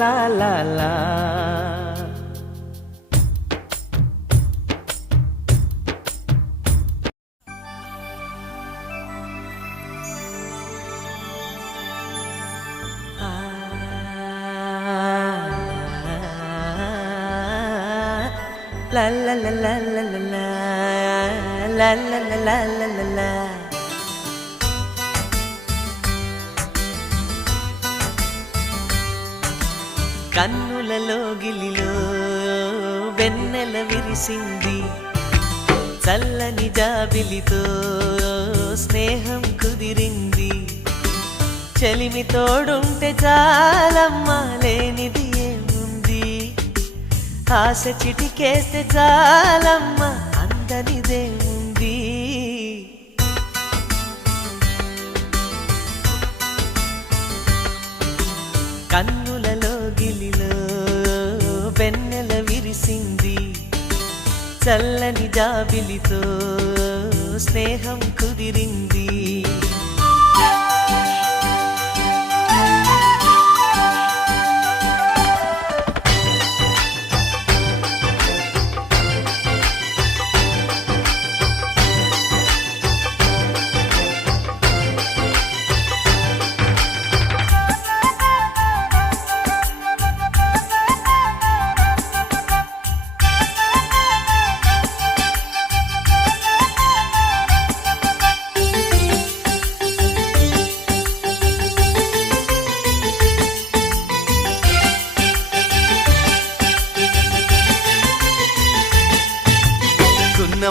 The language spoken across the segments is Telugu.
లా లా లా. La la la la la la la la la la la la la. కన్నులలో గిలిలో వెన్నెల విరిసింది, చల్లని జాబిలితో స్నేహం కుదిరింది. చలిమి తోడుంటే చాలమ్మా, లేనిది ఏముంది, ఆశ చిటికేస్తే చాలమ్మా, అందనిదేముంది. కన్నులలో గిలిలో వెన్నెల విరిసింది, చల్లని జాబిలితో స్నేహం కుదిరింది.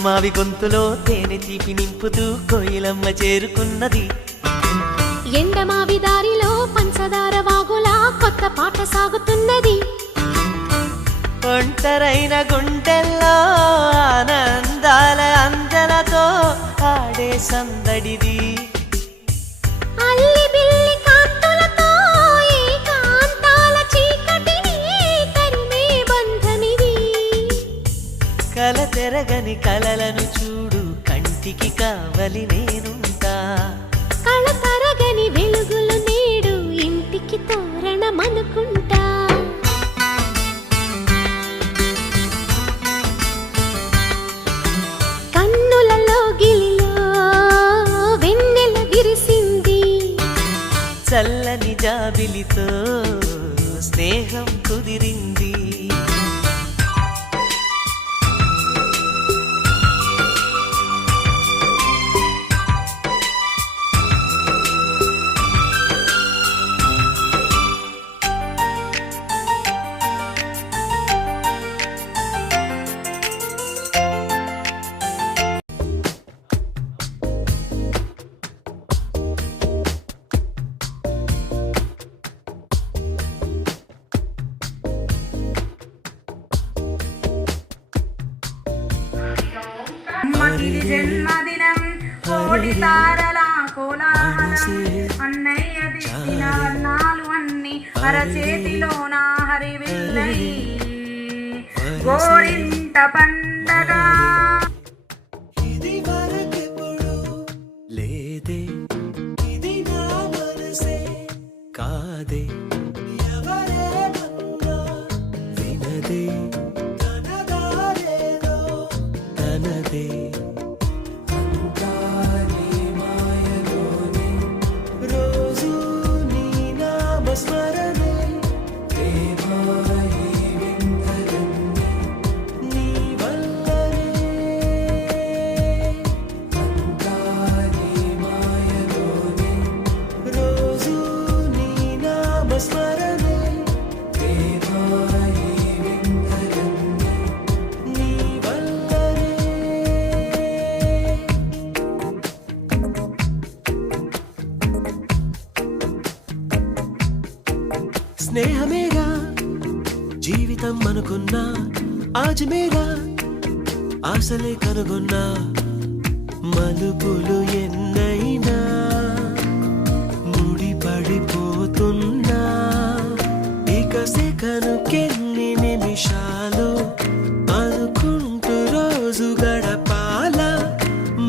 మావి గొంతులో తేనె తీపి నింపుతూ కోయిలమ్మ చేరుకున్నది. ఎండమావి దారిలో పంచదార వాగులా కొత్త పాట సాగుతున్నది. ఒంటరైన గుండెల్లో ఆనందాల అంజలతో ఆడే సందడిది. అల్లి బిల్లి కాంతులతో ఏకాంతాల చీకటిని తరిమే బంధమిది. కల తెరగని కలలను చూడు, కంటికి కావలి నేనుంటా. కళ తరగని వెలుగులు నేడు ఇంటికి తోరణమనుకుంటా. కన్నులలో గిలిలో వెన్నెల విరిసింది, చల్లని జాబిలితో స్నేహం కుదిరింది. జన్మదినం కోటి తారల కోలాహలం, అన్నయ్య దిష్టిన వర్ణాలు అన్ని అరచేతిలోన హరివిల్లై గోరింట పండగ. లేదే ఇది నా మనసే కాదే, ఎవరేమన్నా వినదే, తనదారేదో తనదే. స్నేహమేగా జీవితం అనుకున్నా, ఆజమేగా ఆశలే కనుగొన్నా. మలుపులు ఎన్నైనా ముడిపడిపోతున్నా, ఇక సెకనుకెన్ని నిమిషాలు అనుకుంటూ రోజు గడపాల.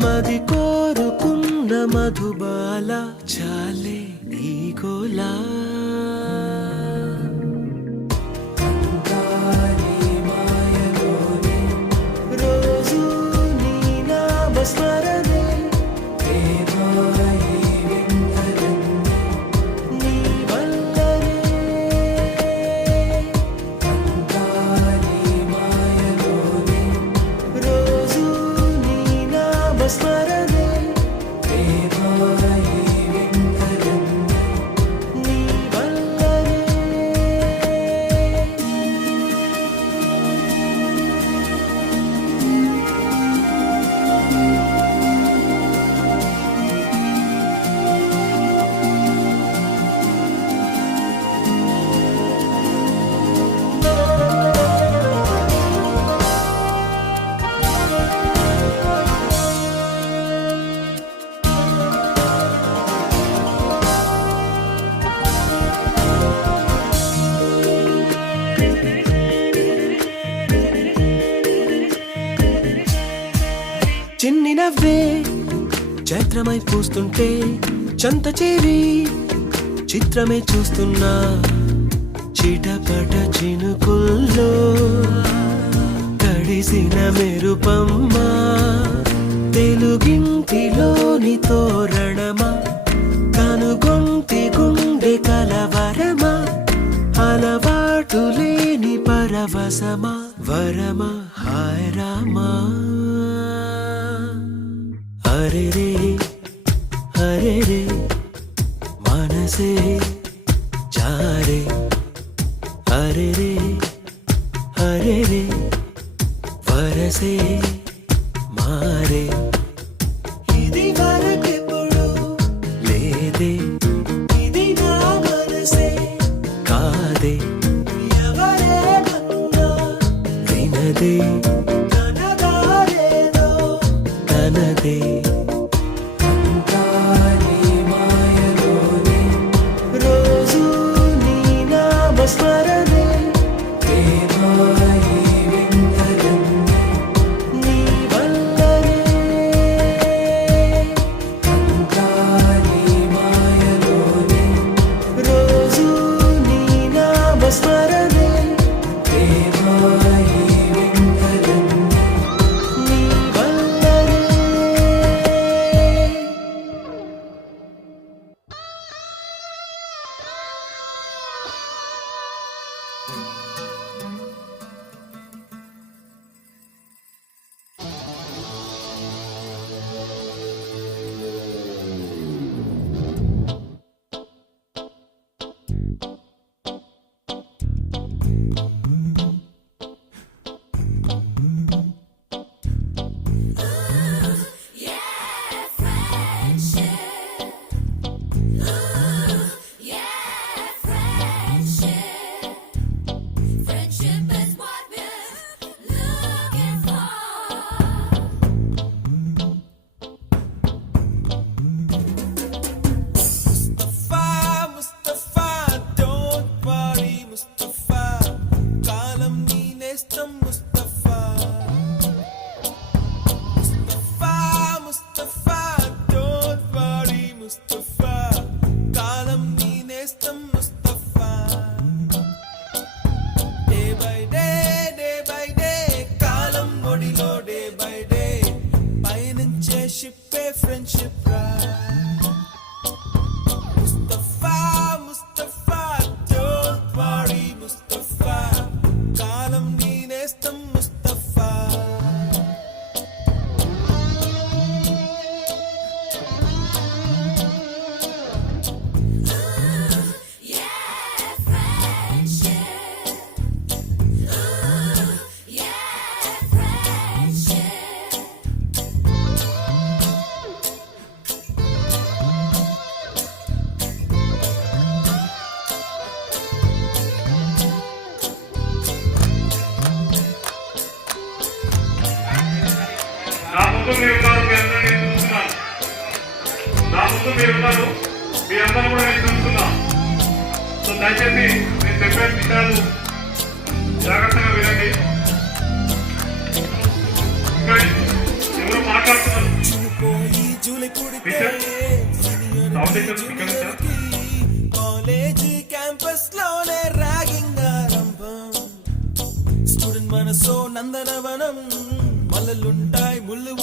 మది కోరుకున్న మధుబాల చాలే నీ గోలా. చిన్ని నవ్వే చైత్రమై పూస్తుంటే చంత చేరి చిత్రమే చూస్తున్నా చిటపట చినుకుల్లో తడిసిన మెరుపమ్మ తెలుగింటిలోని తోరణమా కనుగొంటి గుండె కలవరమా అలవాటు లేని పరవశమా వరమా హాయ్ రామా హరే రే హరే రే మనసే జారే హరే రే హరే రే వరసే మారే ఇది వరకెప్పుడు లేదే ఇది నా మనసే కాదే ఎవరేమన్నా వినదే తనదారేదో తనదే రోజు నీ నామస్మరణే ప్రేమాయి విందగన్నే నీ వల్లనే అంతాని మాయలోనే రోజు నీ నామస్మరణే ప్రేమాయి విందగన్నే నీ వల్లనే. Friendship is what we're looking for. Mustafa, don't worry, Mustafa. Kalam ni nestam Mustafa. Mustafa, don't worry, Mustafa. Kalam ni nestam Mustafa. Day by day, kalam modilo day by day. పయనించే షిప్పే ఫ్రెండ్షిప్ రా Mustafa, don't worry, Mustafa. Kalam ni nestam Mustafa. నా ముందు మీరు ఉన్నారు, మీ అందరూ నేను చూస్తున్నాను. నా ముందు మీరు ఉన్నారు, మీ అందరూ కూడా నేను చూస్తున్నాను. సో దయచేసి నేను చెప్పే విషయాలు జాగ్రత్తగా వినండి. ఇక్కడ ఎవరు మాట్లాడుతున్నారు? టీచర్, సౌండ్ ఇక్కడ సార్. కాలేజీ క్యాంపస్ లోనే ర్యాగింగ్ ఆరంభం. స్టూడెంట్ మనసో నందనవనం, మల్లలుంటాయి ముళ్ళు